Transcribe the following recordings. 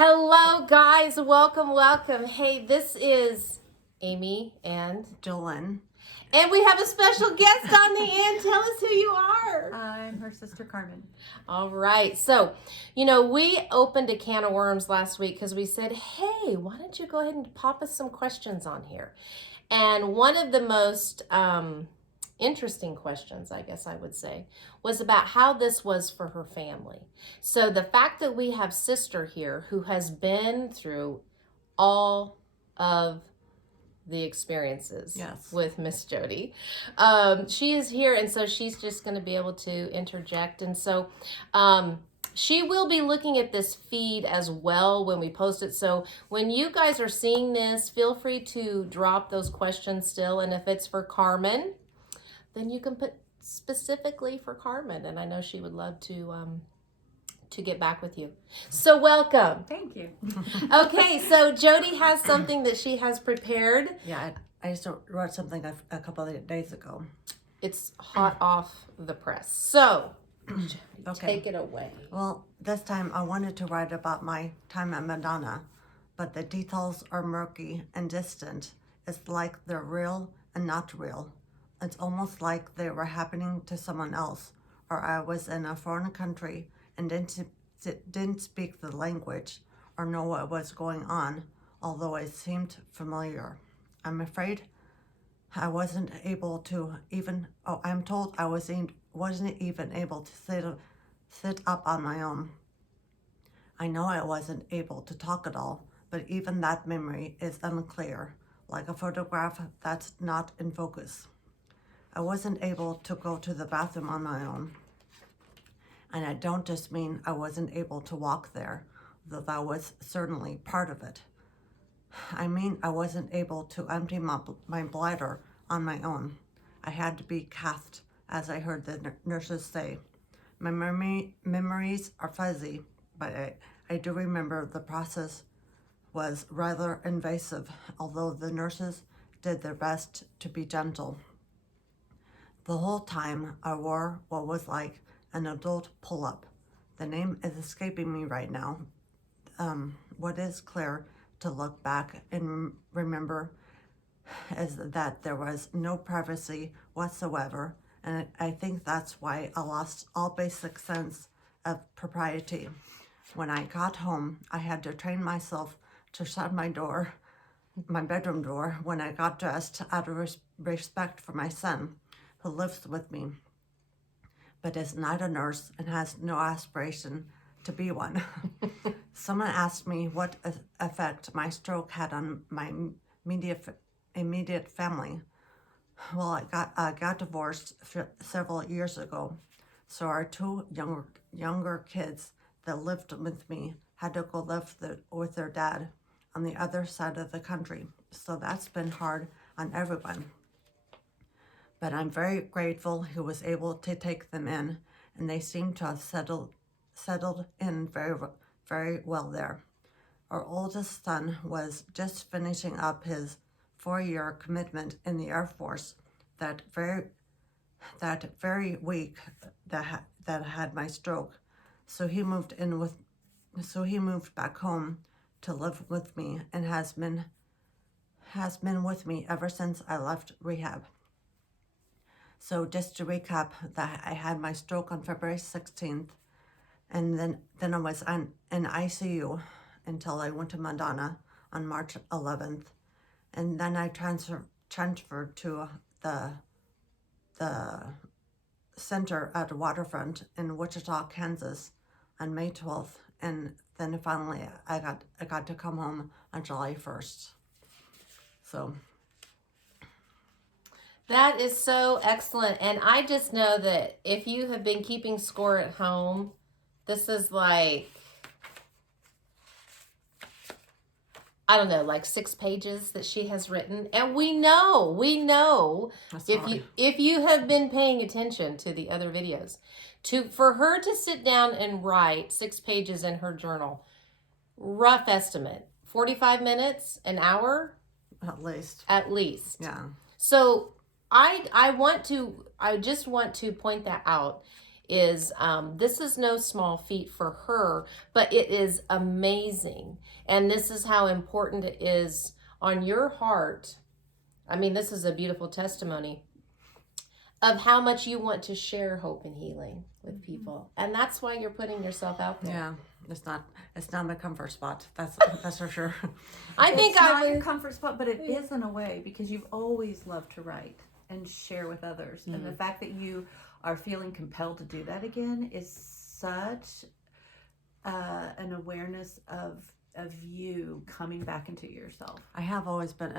Hello, guys. Welcome. Hey, this is Amy and Jolyn. And we have a special guest on the end. Tell us who you are. I'm her sister, Carmen. All right. So, we opened a can of worms last week because we said, hey, why don't you go ahead and pop us some questions on here? And one of the most interesting questions, I guess I would say, was about how this was for her family. So the fact that we have sister here who has been through all of the experiences with Miss Jody. She is here, and so she's just going to be able to interject. And so she will be looking at this feed as well when we post it. So when you guys are seeing this, feel free to drop those questions still. And if it's for Carmen, then you can put specifically for Carmen. And I know she would love to get back with you. So welcome. Thank you. Okay, so Jody has something that she has prepared. Yeah, I just wrote something a couple of days ago. It's hot off the press. So, Okay. Take it away. Well, this time I wanted to write about my time at Madonna, but the details are murky and distant. It's like they're real and not real. It's almost like they were happening to someone else, or I was in a foreign country and didn't speak the language or know what was going on, although it seemed familiar. I'm afraid I wasn't able to even, I'm told I wasn't even able to sit up on my own. I know I wasn't able to talk at all, but even that memory is unclear, like a photograph that's not in focus. I wasn't able to go to the bathroom on my own. And I don't just mean I wasn't able to walk there, though that was certainly part of it. I mean I wasn't able to empty my bladder on my own. I had to be cathed, as I heard the nurses say. My memories are fuzzy, but I do remember the process was rather invasive, although the nurses did their best to be gentle. The whole time I wore what was like an adult pull-up. The name is escaping me right now. What is clear to look back and remember is that there was no privacy whatsoever, and I think that's why I lost all basic sense of propriety. When I got home, I had to train myself to shut my bedroom door, when I got dressed out of respect for my son, who lives with me, but is not a nurse and has no aspiration to be one. Someone asked me what effect my stroke had on my immediate family. Well, I got divorced several years ago, so our two younger kids that lived with me had to go live with their dad on the other side of the country. So that's been hard on everyone. But I'm very grateful he was able to take them in, and they seem to have settled in very, very well there. Our oldest son was just finishing up his 4-year commitment in the Air Force that very week that I had my stroke. So he moved back home to live with me, and has been with me ever since I left rehab. So just to recap, that I had my stroke on February 16th, and then I was in ICU until I went to Madonna on March 11th, and then I transferred to the center at Waterfront in Wichita, Kansas on May 12th, and then finally I got to come home on July 1st. So That is so excellent. And I just know that if you have been keeping score at home, this is like, I don't know, like 6 pages that she has written. And we know if you have been paying attention to the other videos, for her to sit down and write 6 pages in her journal, rough estimate, 45 minutes, an hour? At least. Yeah. So So I just want to point that out. is this is no small feat for her, but it is amazing. And this is how important it is on your heart. I mean, this is a beautiful testimony of how much you want to share hope and healing with people. And that's why you're putting yourself out there. Yeah, it's not my comfort spot. That's for sure. I think it's not I your would, comfort spot, but it is in a way, because you've always loved to write and share with others. And the fact that you are feeling compelled to do that again is such an awareness of you coming back into yourself. I have always been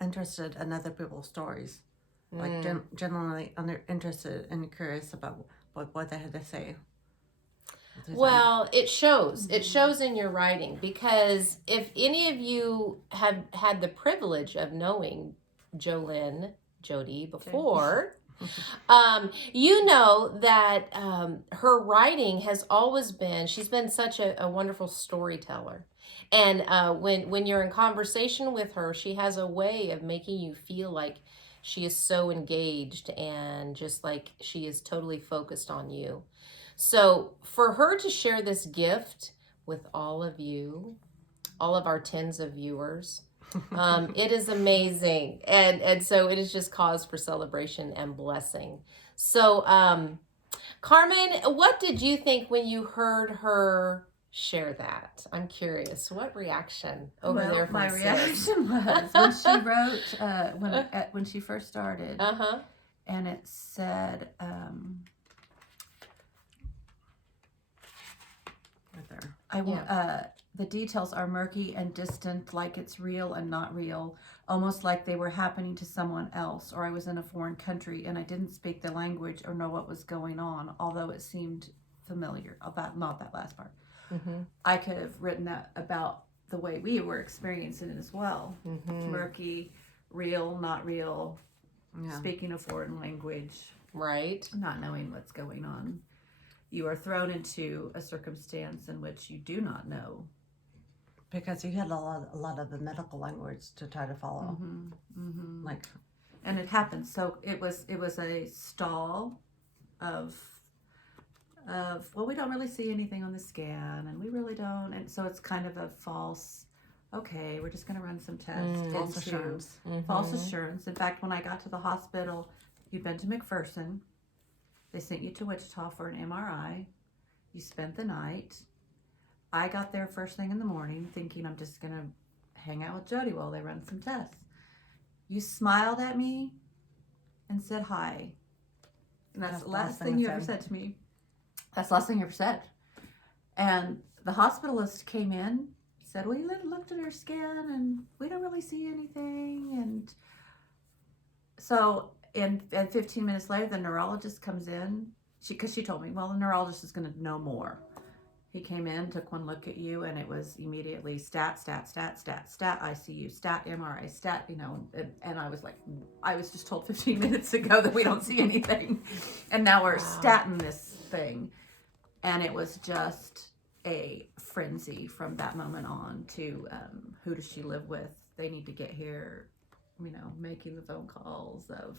interested in other people's stories. Like generally interested and curious about what they had to say. well, it shows. It shows in your writing, because if any of you have had the privilege of knowing Jody before, you know that her writing has always been, she's been such a wonderful storyteller. And when you're in conversation with her, she has a way of making you feel like she is so engaged and just like she is totally focused on you. So for her to share this gift with all of you, all of our tens of viewers, it is amazing. And so it is just cause for celebration and blessing. So Carmen, what did you think when you heard her share that? I'm curious. What reaction over there from my sis? reaction was when she wrote when she first started, Uh-huh. and it said, Right there. I want the details are murky and distant, like it's real and not real, almost like they were happening to someone else, or I was in a foreign country and I didn't speak the language or know what was going on, although it seemed familiar. Not that last part. Mm-hmm. I could have written that about the way we were experiencing it as well. Mm-hmm. Murky, real, not real, Yeah. speaking a foreign language, Right. not knowing what's going on. You are thrown into a circumstance in which you do not know. Because you had a lot of the medical language to try to follow. Like, And it happened. So it was a stall of well, we don't really see anything on the scan, and we really don't, and so it's kind of a false, okay, we're just going to run some tests. false into- assurance. False assurance. In fact, when I got to the hospital, you'd been to McPherson. They sent you to Wichita for an MRI. You spent the night. I got there first thing in the morning thinking I'm just going to hang out with Jody while they run some tests. You smiled at me and said hi. And that's the last thing you ever said to me. That's the last thing you ever said. And the hospitalist came in, said, we looked at her scan and we don't really see anything. And so, and 15 minutes later, the neurologist comes in. Because she told me, well, the neurologist is going to know more. He came in, took one look at you, and it was immediately stat, ICU, stat, MRI, stat, and I was like, I was just told 15 minutes ago that we don't see anything. And now we're statting this thing. And it was just a frenzy from that moment on to who does she live with? They need to get here, making the phone calls of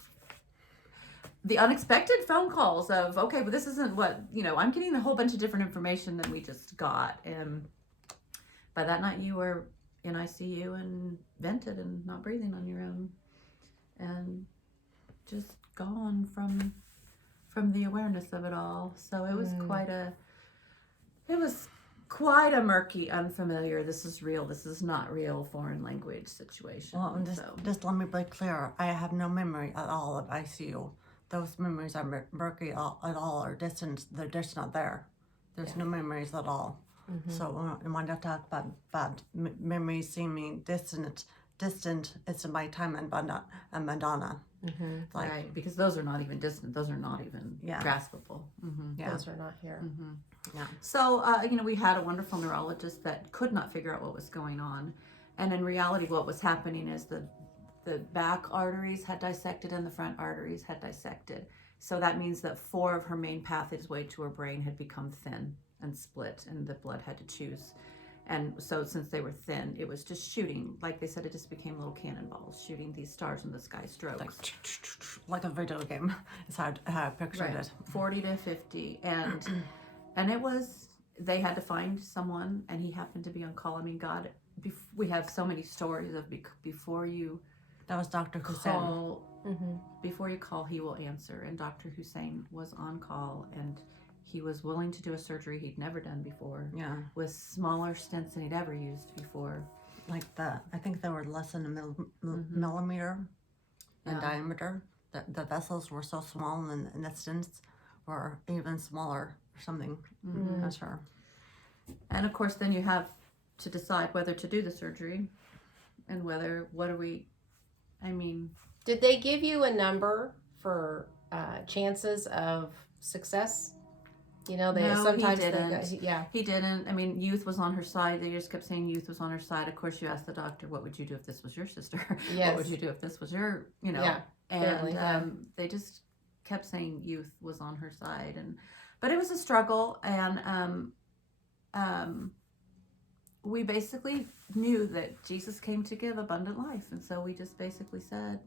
the unexpected phone calls of, okay, but this isn't what, I'm getting a whole bunch of different information than we just got. And by that night you were in ICU and vented and not breathing on your own and just gone from the awareness of it all. So it was quite a murky, unfamiliar, this is real, this is not real foreign language situation. Well, and just let me be clear. I have no memory at all of ICU. Those memories are murky at all, or distant. They're just not there. There's no memories at all. So when I talk about memories seeming distant, it's in my time in Madonna. Right, because those are not even distant. Those are not even graspable. Yeah. Those are not here. Yeah. So, we had a wonderful neurologist that could not figure out what was going on. And in reality, what was happening is the back arteries had dissected and the front arteries had dissected. So that means that 4 of her main pathways to her brain had become thin and split, and the blood had to choose. And so since they were thin, it was just shooting. Like they said, it just became little cannonballs, shooting these stars in the sky strokes. Like a video game is how I pictured it. 40 to 50. And it was, they had to find someone, and he happened to be on call. I mean, God, we have so many stories of before you That was Dr. Hussein. call, before you call, he will answer. And Dr. Hussein was on call, and he was willing to do a surgery he'd never done before. Yeah. With smaller stents than he'd ever used before. Like I think they were less than a millimeter in diameter. The vessels were so small, and the stents were even smaller or something. I'm not sure. And of course, then you have to decide whether to do the surgery and Did they give you a number for chances of success? You know, they No, sometimes he didn't. yeah. He didn't. I mean, youth was on her side. They just kept saying youth was on her side. Of course, you asked the doctor, what would you do if this was your sister? Yes. What would you do if this was your, Yeah, and family, yeah. they just kept saying youth was on her side. But it was a struggle, and we basically knew that Jesus came to give abundant life. And so we just basically said,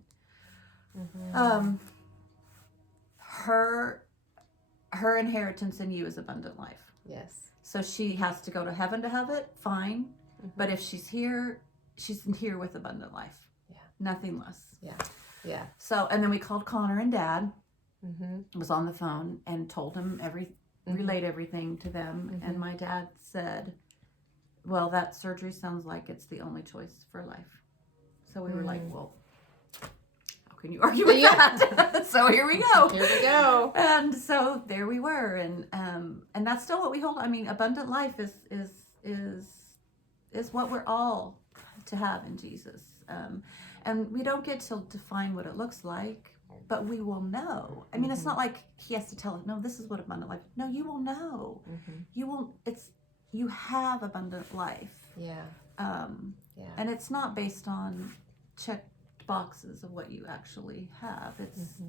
her inheritance in you is abundant life. Yes. So she has to go to heaven to have it, fine. But if she's here, she's here with abundant life. Yeah. Nothing less. Yeah. Yeah. So, and then we called Connor and Dad, was on the phone, and told him relayed everything to them. And my dad said, well, that surgery sounds like it's the only choice for life. So we were like, well, how can you argue with that? So here we go. Here we go. And so there we were, and that's still what we hold. I mean, abundant life is what we're all to have in Jesus. And we don't get to define what it looks like, but we will know. I mean, it's not like he has to tell us, no, this is what abundant life. No, you will know. You will. You have abundant life. Yeah. Yeah. And it's not based on checked boxes of what you actually have. It's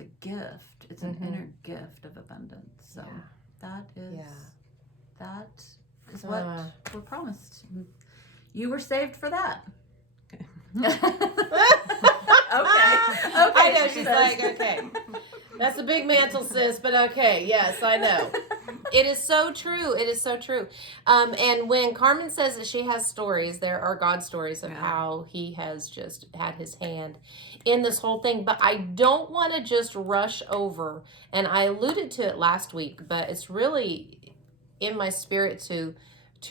a gift. It's an inner gift of abundance. So that is what we're promised. You were saved for that. Okay. I know, she's like, okay. That's a big mantle, sis, but okay. Yes, I know. It is so true. It is so true. And when Carmen says that she has stories, there are God stories of how he has just had his hand in this whole thing. But I don't want to just rush over, and I alluded to it last week, but it's really in my spirit to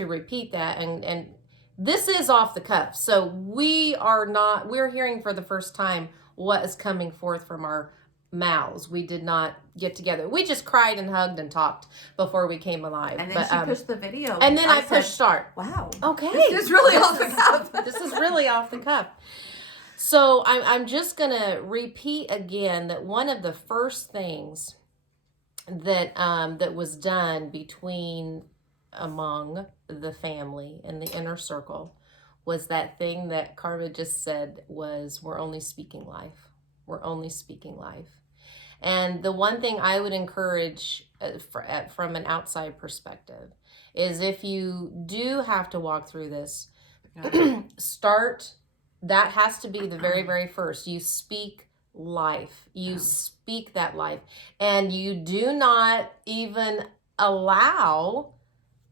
repeat that. And this is off the cuff. So we're hearing for the first time what is coming forth from our mouths. We did not get together. We just cried and hugged and talked before we came alive. And then she pushed the video. And then I said, pushed start. Wow. Okay. This is really off the cuff. This is really off the cuff. So I'm just going to repeat again that one of the first things that was done among the family and the inner circle was that thing that Carmen just said was, we're only speaking life. We're only speaking life. And the one thing I would encourage from an outside perspective is, if you do have to walk through this, that has to be the very, very first. You speak life. You speak that life. And you do not even allow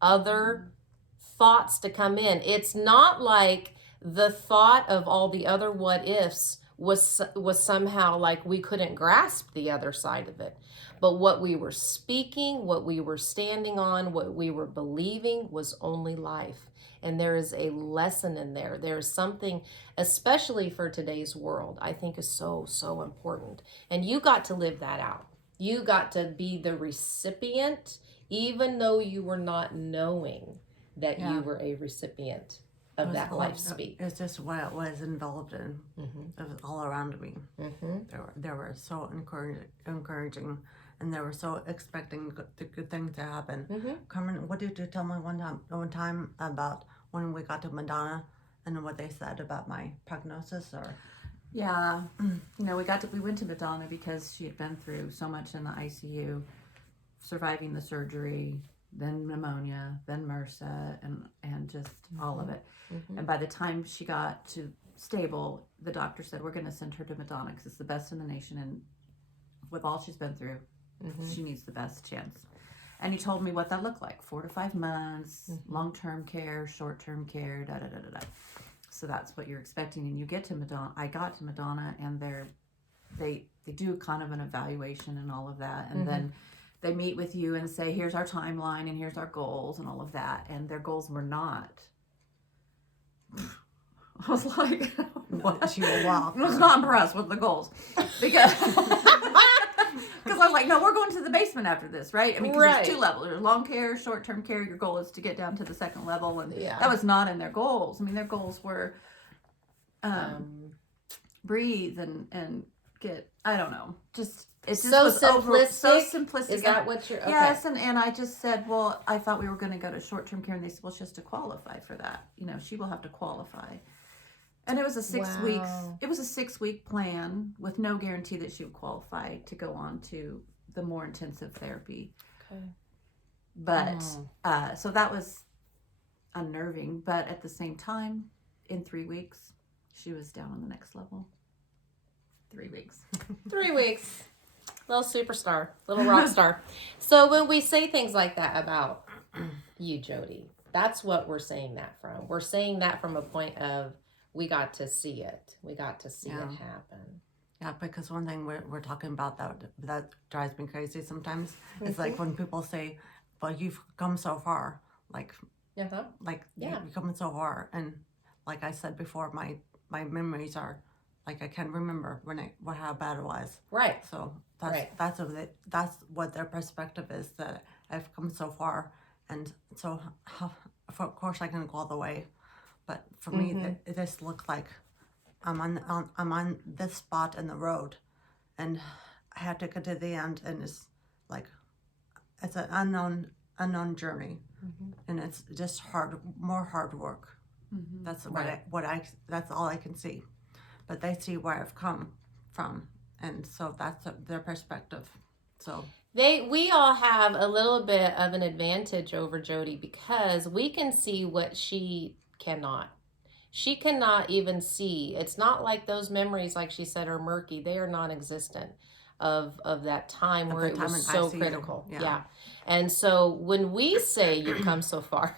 other thoughts to come in. It's not like the thought of all the other what ifs was somehow like we couldn't grasp the other side of it. But what we were speaking, what we were standing on, what we were believing was only life. And there is a lesson in there. There's something, especially for today's world, I think is so, so important. And you got to live that out. You got to be the recipient, even though you were not knowing that you were a recipient of that life speak. It's just what it was enveloped in. It was all around me. They were so encouraging, and they were so expecting the good things to happen. Carmen, what did you tell me one time about when we got to Madonna and what they said about my prognosis? Or yeah, we went to Madonna because she had been through so much in the ICU, surviving the surgery, then pneumonia, then MRSA, and just all of it. Mhm. And by the time she got to stable, the doctor said, we're going to send her to Madonna because it's the best in the nation. And with all she's been through, she needs the best chance. And he told me what that looked like: 4 to 5 months, long-term care, short-term care, da da da da da. So that's what you're expecting. And you get to Madonna. I got to Madonna, and they do kind of an evaluation and all of that, and then they meet with you and say, here's our timeline and here's our goals and all of that. And their goals were not. I was like, what? Wow. I was not impressed with the goals because I was like, no, we're going to the basement after this, right? I mean, because there's 2 levels. There's long care, short-term care. Your goal is to get down to the 2nd level, and that was not in their goals. I mean, their goals were breathe and get, I don't know, just it just So was simplistic. so simplistic. Is that what you're? Okay. Yes, and I just said, well, I thought we were going to go to short-term care, and they said, well, she has to qualify for that. You know, she will have to qualify. And it was a 6 weeks. It was a 6-week plan with no guarantee that she would qualify to go on to the more intensive therapy. Okay. But so that was unnerving. But at the same time, in 3 weeks, she was down on the next level. 3 weeks. 3 weeks. Little superstar, little rock star. So when we say things like that about you, Jody, that's what we're saying that from. We're saying that from a point of we got to see it. We got to see it happen. Yeah, because one thing we're talking about that drives me crazy sometimes is like when people say, "Well, you've come so far," like you've come so far, and like I said before, my memories are like I can't remember how bad it was. Right. So that's what their perspective is, that I've come so far, and so of course I can go all the way, but for me this looked like I'm on this spot in the road, and I had to get to the end, and it's like it's an unknown journey, and it's just more hard work. That's that's all I can see, but they see where I've come from, and so that's their perspective. So we all have a little bit of an advantage over Jody because we can see what she cannot. She cannot even see. It's not like those memories, like she said, are murky. They are non-existent of that time where it was so critical. Yeah. And so when we say you've come so far,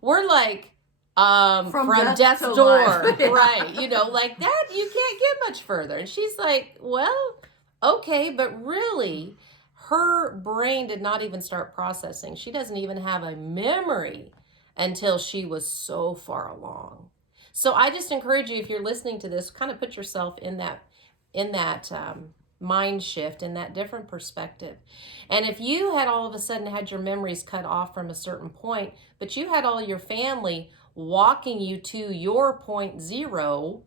we're like from death's door. Right. You know, like that, you can't get much further. And she's like, well, okay, but really her brain did not even start processing. She doesn't even have a memory until she was so far along. So I just encourage you, if you're listening to this, kind of put yourself in that mind shift, in that different perspective. And if you had all of a sudden had your memories cut off from a certain point, but you had all your family walking you to your point zero,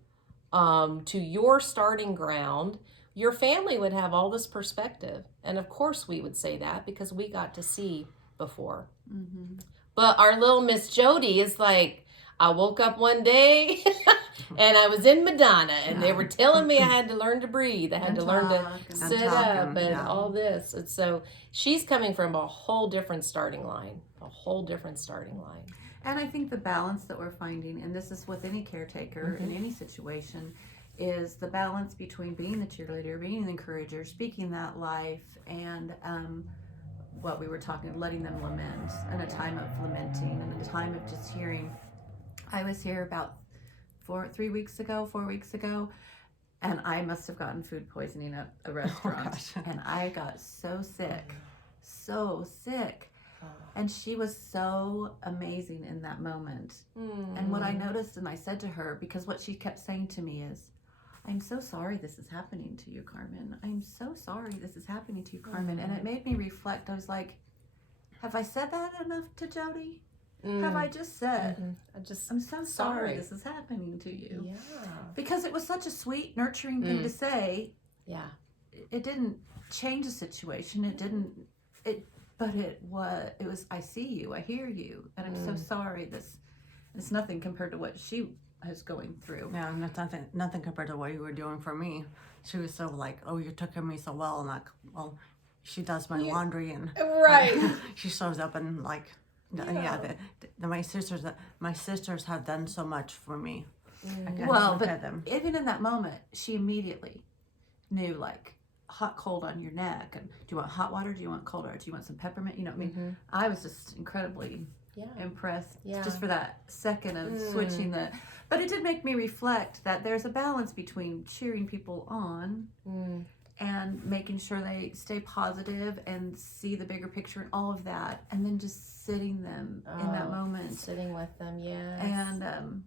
to your starting ground, your family would have all this perspective. And of course we would say that because we got to see before. But our little Miss Jody is like, I woke up one day and I was in Madonna and they were telling me I had to learn to breathe. I had to learn to sit up and all this. And so she's coming from a whole different starting line, And I think the balance that we're finding, and this is with any caretaker in any situation, is the balance between being the cheerleader, being the encourager, speaking that life, and what we were talking, letting them lament, and a time of lamenting, and a time of just hearing. I was here about 4 weeks ago, and I must have gotten food poisoning at a restaurant. And I got so sick. And she was so amazing in that moment. And what I noticed, and I said to her, because what she kept saying to me is, I'm so sorry this is happening to you, Carmen. I'm so sorry this is happening to you, Carmen. And it made me reflect. I was like, have I said that enough to Jody? Have I just said, I'm so sorry this is happening to you? Yeah. Because it was such a sweet, nurturing thing to say. Yeah. It didn't change the situation. But it was, I see you, I hear you, and I'm so sorry. It's nothing compared to what she is going through. Yeah, and it's nothing compared to what you were doing for me. She was so like, oh, you took care of me so well, and like, well, she does my laundry and Right. she shows up and like, my sisters have done so much for me. I can't Well, repay but them. even in that moment, she immediately knew, like, hot, cold on your neck. And do you want hot water? Do you want cold water? Do you want some peppermint? You know, I mean, I was just incredibly impressed just for that second of switching the. But it did make me reflect that there's a balance between cheering people on and making sure they stay positive and see the bigger picture and all of that, and then just sitting them in that moment, sitting with them, and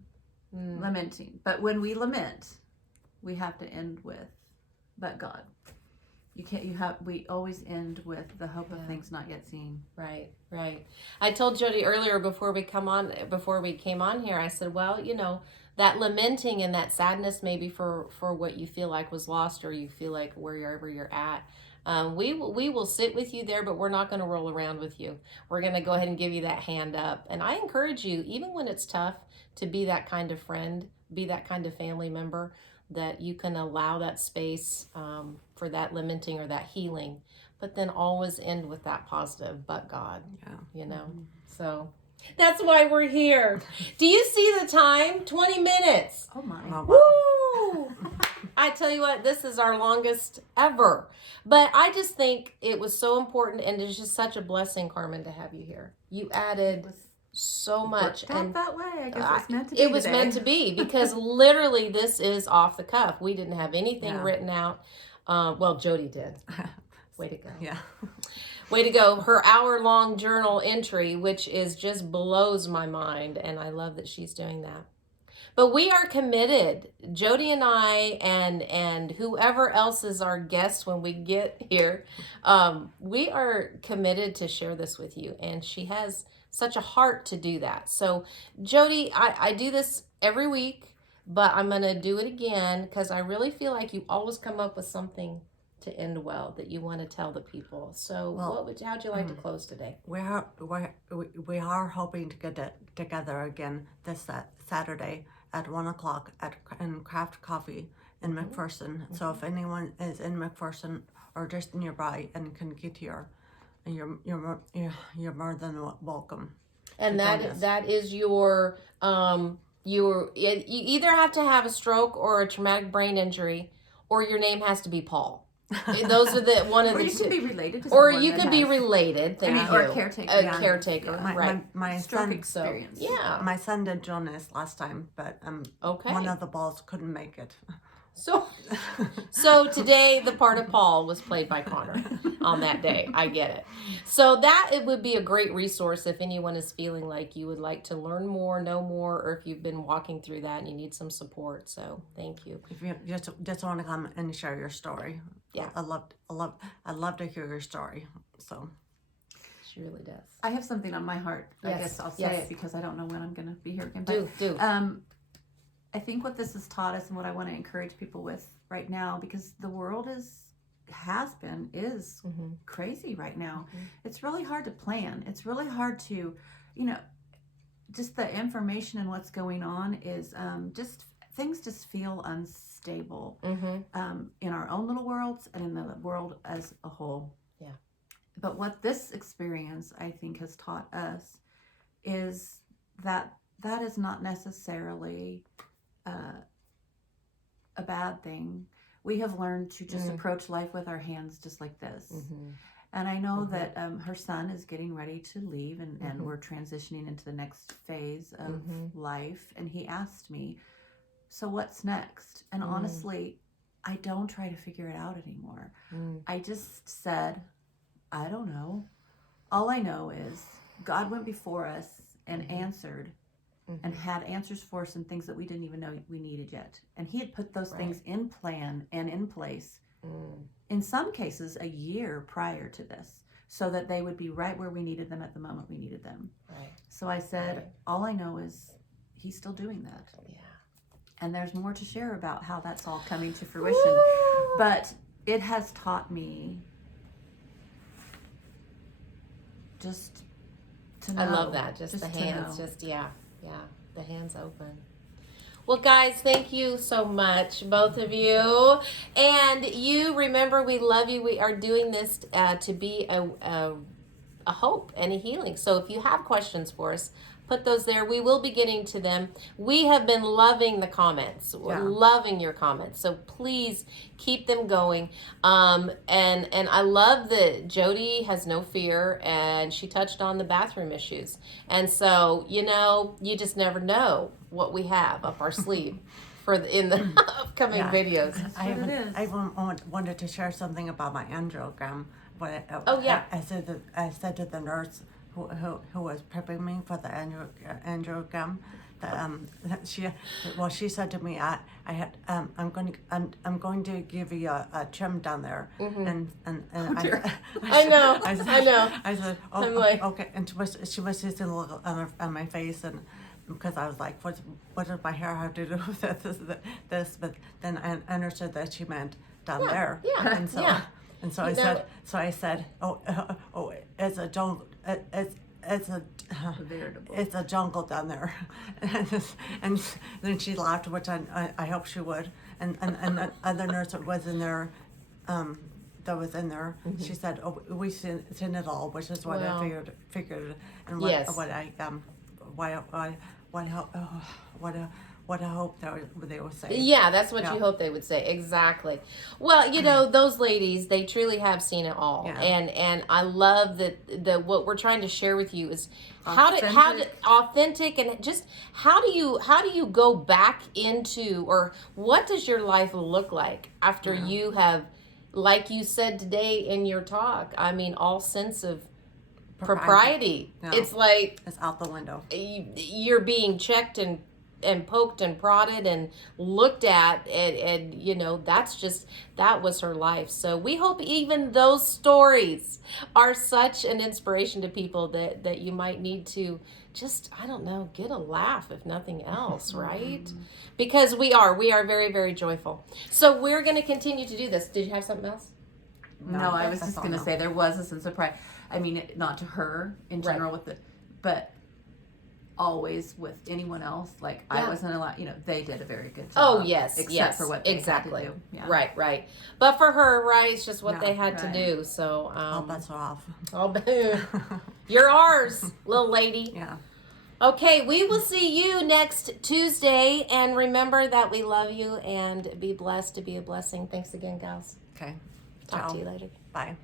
lamenting. But when we lament, we have to end with, "But God." You can't. We always end with the hope of things not yet seen. Right. I told Jody earlier before we came on here, I said, well, you know, that lamenting and that sadness maybe for what you feel like was lost, or you feel like wherever you're at, we will sit with you there, but we're not going to roll around with you. We're going to go ahead and give you that hand up. And I encourage you, even when it's tough, to be that kind of friend, be that kind of family member, that you can allow that space for that lamenting or that healing, but then always end with that positive, but God, you know? So that's why we're here. Do you see the time? 20 minutes. Oh my. Woo! I tell you what, this is our longest ever. But I just think it was so important, and it's just such a blessing, Carmen, to have you here. You added so much, and that way, I guess it's meant to be. It was meant to be, because literally this is off the cuff. We didn't have anything written out. Well, Jody did. Way to go. Yeah. Way to go. Her hour-long journal entry, which is just blows my mind, and I love that she's doing that. But we are committed, Jody and I, and whoever else is our guest when we get here, we are committed to share this with you, and she has such a heart to do that. So, Jody, I do this every week, but I'm going to do it again because I really feel like you always come up with something to end well that you want to tell the people. So, how'd you like to close today? We are hoping to get together again this Saturday at 1:00 in Craft Coffee in McPherson. So if anyone is in McPherson or just nearby and can get here, you're more than welcome. And that is your you either have to have a stroke or a traumatic brain injury, or your name has to be Paul. Those are the one of the two. Or you can be related to or you could be related. Thank you. Or a caretaker. Caretaker, right. My stroke son, experience. My son did Jonas last time, but one of the balls couldn't make it. So today the part of Paul was played by Connor on that day. I get it. So it would be a great resource if anyone is feeling like you would like to learn more, know more, or if you've been walking through that and you need some support. So thank you. If you just want to come and share your story, I'd love to hear your story. So she really does. I have something on my heart. Yes. I guess I'll say it because I don't know when I'm going to be here again. But, do. I think what this has taught us and what I want to encourage people with right now, because the world is crazy right now. It's really hard to plan. It's really hard to, just the information and what's going on is things just feel unstable in our own little worlds and in the world as a whole. Yeah. But what this experience, I think, has taught us is that is not necessarily a bad thing. We have learned to just approach life with our hands just like this. And I know that her son is getting ready to leave, and we're transitioning into the next phase of life. And he asked me, so what's next? And honestly, I don't try to figure it out anymore. I just said, I don't know. All I know is God went before us and answered and had answers for us and things that we didn't even know we needed yet. And he had put those things in plan and in place, in some cases a year prior to this, so that they would be right where we needed them at the moment we needed them. Right. So I said, all I know is he's still doing that. Yeah. And there's more to share about how that's all coming to fruition. Woo! But it has taught me just to know. I love that. Just the to hands. know. Just, the hands open. Well, guys, thank you so much, both of you. And you remember, we love you. We are doing this to be a hope and a healing. So if you have questions for us, put those there. We will be getting to them. We have been loving the comments. We're loving your comments. So please keep them going. And I love that Jody has no fear, and she touched on the bathroom issues. And so, you just never know what we have up our sleeve in the upcoming videos. I wanted to share something about my angiogram. I said to the nurse who was prepping me for the angiogram, she said to me, I'm going to give you a trim down there, and I know. I said, oh, I'm like, okay, and she was just a look on my face, and because I was like, what does my hair have to do with this? But then I understood that she meant down there, and so. And so I said, it's a jungle. It's a jungle down there, and then she laughed, which I hope she would. And the other nurse that was in there, she said, "Oh, we've seen it all," which is what I figured, and what I hope they would say. Yeah, that's what you hope they would say. Exactly. Well, those ladies, they truly have seen it all. Yeah. And I love that what we're trying to share with you is how to authentic, and just how do you go back into, or what does your life look like after you have, like you said today in your talk, I mean, all sense of propriety. No. It's like it's out the window. You're being checked and poked and prodded and looked at, and that was her life. So we hope even those stories are such an inspiration to people that you might need to just, I don't know, get a laugh if nothing else, right? Because we are very, very joyful. So we're going to continue to do this. Did you have something else? No, I was just going to say there was a sense of pride. I mean, not to her in general but always with anyone else, like I wasn't allowed, they did a very good job. Oh yes, except for what they had to do. Yeah. Right. But for her, right, it's just what they had to do. So all bets are off. You're ours, little lady. Yeah. Okay, we will see you next Tuesday, and remember that we love you, and be blessed to be a blessing. Thanks again, gals. Okay. Talk to you later. Bye.